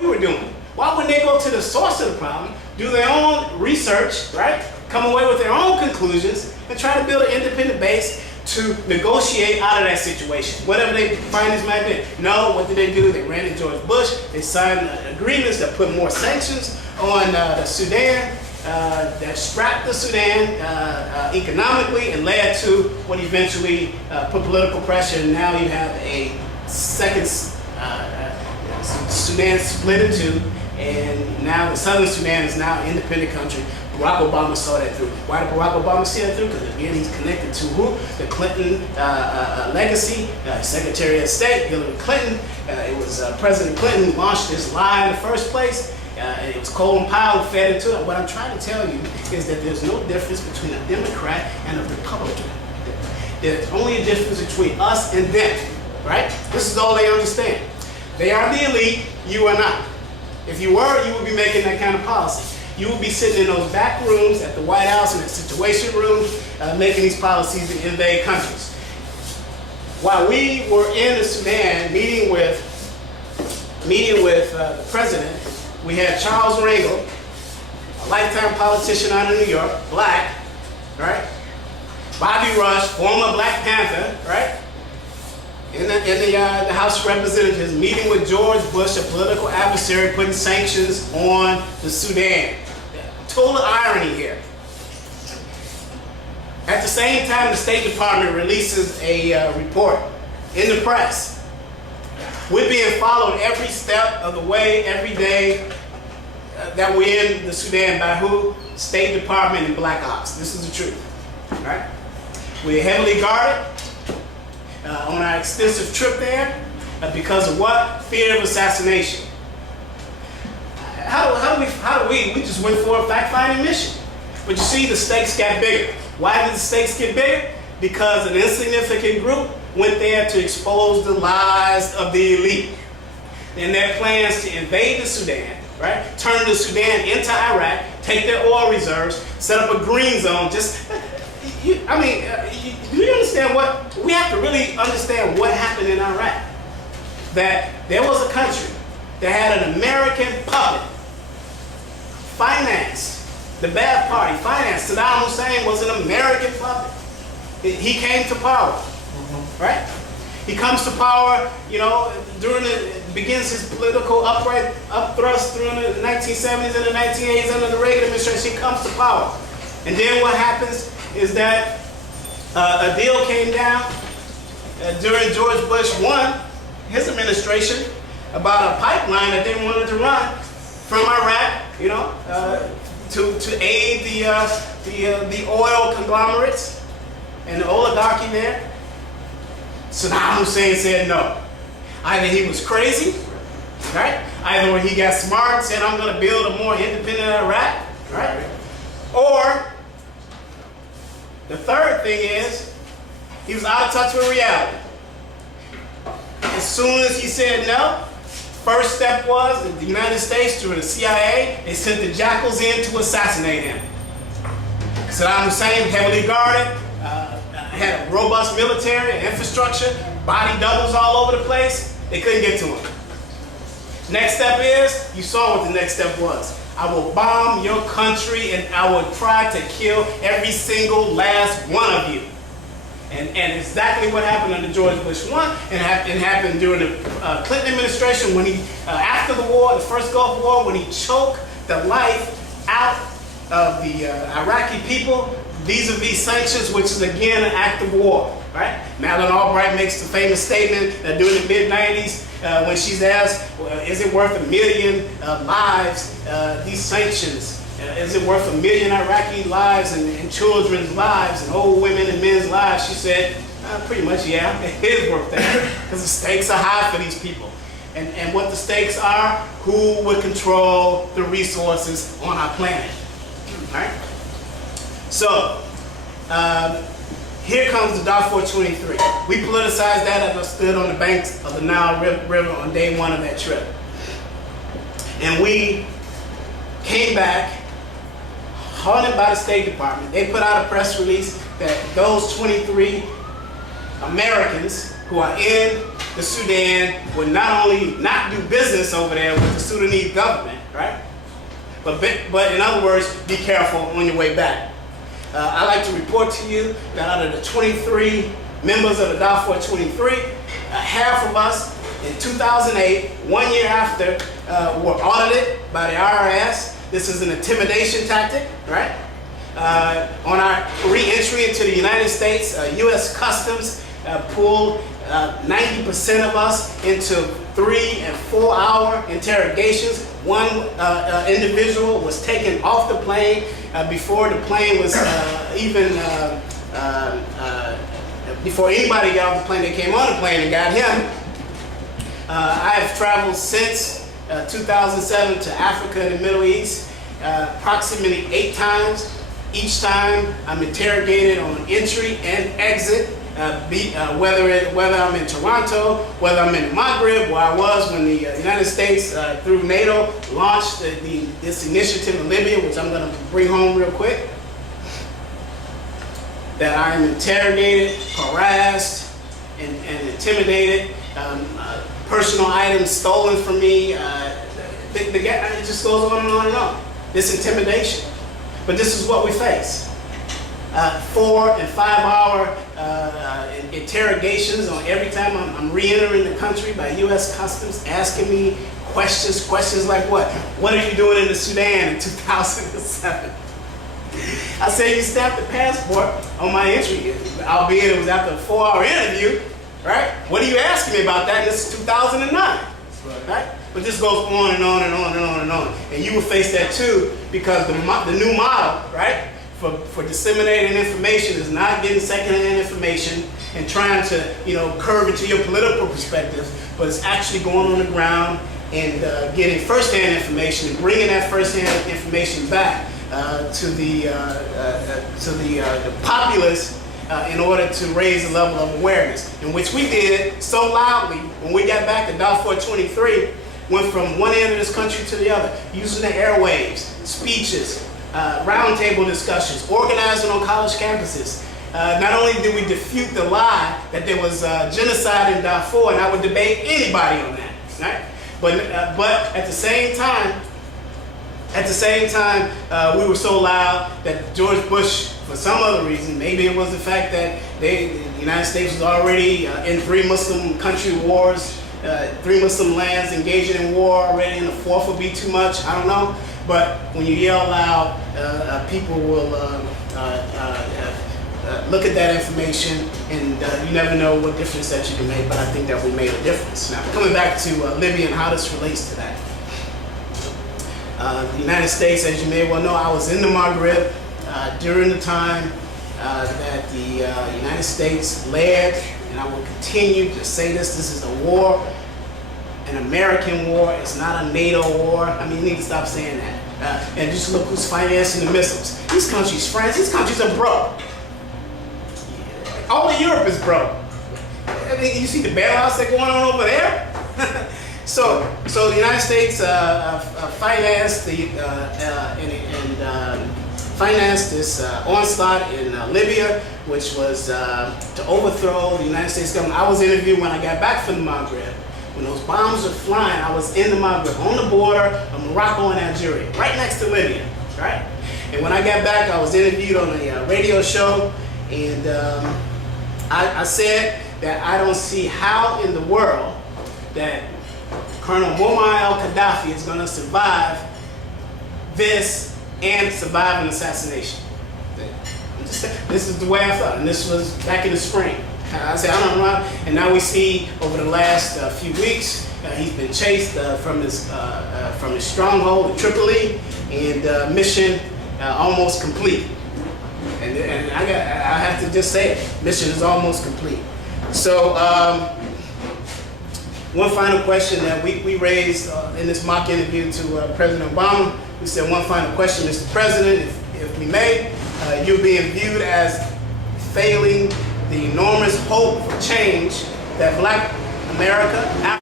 we were doing? Why wouldn't they go to the source of the problem, do their own research, right? Come away with their own conclusions and try to build an independent base to negotiate out of that situation, whatever they findings might be. No, what did they do? They ran to George Bush. They signed agreements that put more sanctions on the Sudan, that strapped the Sudan economically and led to what eventually put political pressure. And now you have a second Sudan split in two, and now the southern Sudan is now an independent country. Barack Obama saw that through. Why did Barack Obama see that through? Because again, he's connected to who? The Clinton legacy, Secretary of State, Hillary Clinton. It was President Clinton who launched this lie in the first place. It was Colin Powell who fed into it. What I'm trying to tell you is that there's no difference between a Democrat and a Republican. There's only a difference between us and them, right? This is all they understand. They are the elite, you are not. If you were, you would be making that kind of policy. You would be sitting in those back rooms at the White House and the Situation Room making these policies to invade countries. While we were in the Sudan meeting with the president, we had Charles Rangel, a lifetime politician out of New York, black, right? Bobby Rush, former Black Panther, right? In the House of Representatives, meeting with George Bush, a political adversary, putting sanctions on the Sudan. Total irony here. At the same time, the State Department releases a report in the press. We're being followed every step of the way, every day that we're in the Sudan by who? State Department and Black Ops. This is the truth, right? We're heavily guarded on our extensive trip there because of what? Fear of assassination. How do we just went for a fact-finding mission. But you see, the stakes got bigger. Why did the stakes get bigger? Because an insignificant group went there to expose the lies of the elite and their plans to invade the Sudan, right? Turn the Sudan into Iraq, take their oil reserves, set up a green zone. Do you understand what? We have to really understand what happened in Iraq. That there was a country that had an American puppet financed, the Ba'ath Party financed. Saddam Hussein was an American puppet. He came to power, right? He comes to power, begins his political upthrust through the 1970s and the 1980s under the Reagan administration. He comes to power. And then what happens is that a deal came down during George Bush 1, his administration, about a pipeline that they wanted to run from Iraq, to aid the oil conglomerates and the oligarchy there. Saddam Hussein said no. Either he was crazy, right? Either when he got smart and said, I'm going to build a more independent Iraq, right? Or the third thing is, he was out of touch with reality. As soon as he said no, first step was that the United States, through the CIA, they sent the jackals in to assassinate him. Saddam Hussein, heavily guarded, had a robust military and infrastructure, body doubles all over the place. They couldn't get to him. Next step is, you saw what the next step was. I will bomb your country and I will try to kill every single last one of you. And exactly what happened under George Bush 1 and happened during the Clinton administration when he, after the war, the first Gulf War, when he choked the life out of the Iraqi people vis-a-vis sanctions, which is again an act of war, right? Madeleine Albright makes the famous statement during the mid-90s when she's asked, is it worth 1 million lives, these sanctions? Is it worth 1 million Iraqi lives and children's lives and old women and men's lives? She said, pretty much, yeah, it is worth that because the stakes are high for these people. And what the stakes are, who would control the resources on our planet, all right? So, here comes the Darfur 23. We politicized that as I stood on the banks of the Nile River on day 1 of that trip. And we came back, haunted by the State Department. They put out a press release that those 23 Americans who are in the Sudan would not only not do business over there with the Sudanese government, right? But in other words, be careful on your way back. I'd like to report to you that out of the 23 members of the Darfur 23, half of us in 2008, 1 year after, were audited by the IRS. This is an intimidation tactic, right? On our re-entry into the United States, U.S. Customs pulled 90% of us into 3- and 4-hour interrogations. One individual was taken off the plane before the plane was before anybody got off the plane. They came on the plane and got him. I have traveled since 2007 to Africa and the Middle East, approximately 8 times. Each time I'm interrogated on entry and exit, whether I'm in Toronto, whether I'm in the Maghreb, where I was when the United States, through NATO, launched this initiative in Libya, which I'm going to bring home real quick. That I am interrogated, harassed, and intimidated. Personal items stolen from me. It just goes on and on and on. This intimidation. But this is what we face. 4- and 5-hour interrogations on every time I'm re-entering the country by U.S. Customs, asking me questions like what? What are you doing in the Sudan in 2007? I said, you stamped the passport on my entry, albeit it was after a 4-hour interview, right? What are you asking me about that? This is 2009, right? But this goes on and on and on and on and on. And you will face that too, because the new model, right, for disseminating information is not getting secondhand information and trying to, curve into your political perspectives, but it's actually going on the ground and getting firsthand information and bringing that firsthand information back to the populace in order to raise the level of awareness, in which we did so loudly when we got back to Darfur 23, went from one end of this country to the other, using the airwaves, speeches, roundtable discussions, organizing on college campuses. Not only did we defute the lie that there was genocide in Darfur, and I would debate anybody on that, right? But at the same time, we were so loud that George Bush, for some other reason, maybe it was the fact that the United States was already in 3 Muslim country wars, 3 Muslim lands engaging in war already, and the 4th would be too much, I don't know. But when you yell loud, people will look at that information, and you never know what difference that you can make, but I think that we made a difference. Now, coming back to Libya and how this relates to that. The United States, as you may well know, I was in the Maghreb during the time that the United States led, and I will continue to say this is a war, an American war. It's not a NATO war. I mean, you need to stop saying that. And just look who's financing the missiles. These countries, France, these countries are broke. All of Europe is broke. I mean, you see the bailouts that are going on over there? So the United States financed financed this onslaught in Libya, which was to overthrow the United States government. I was interviewed when I got back from the Maghreb. When those bombs were flying, I was in the Maghreb, on the border of Morocco and Algeria, right next to Libya, right? And when I got back, I was interviewed on a radio show, and I said that I don't see how in the world that Colonel Muammar al-Gaddafi is going to survive this and survive an assassination. I'm just saying, this is the way I thought, and this was back in the spring. I said, I don't know, and now we see over the last few weeks, he's been chased from his stronghold in Tripoli, and mission almost complete. And I have to just say it, mission is almost complete. So one final question that we raised in this mock interview to President Obama. We said, one final question, Mr. President, if we may, you're being viewed as failing the enormous hope for change that Black America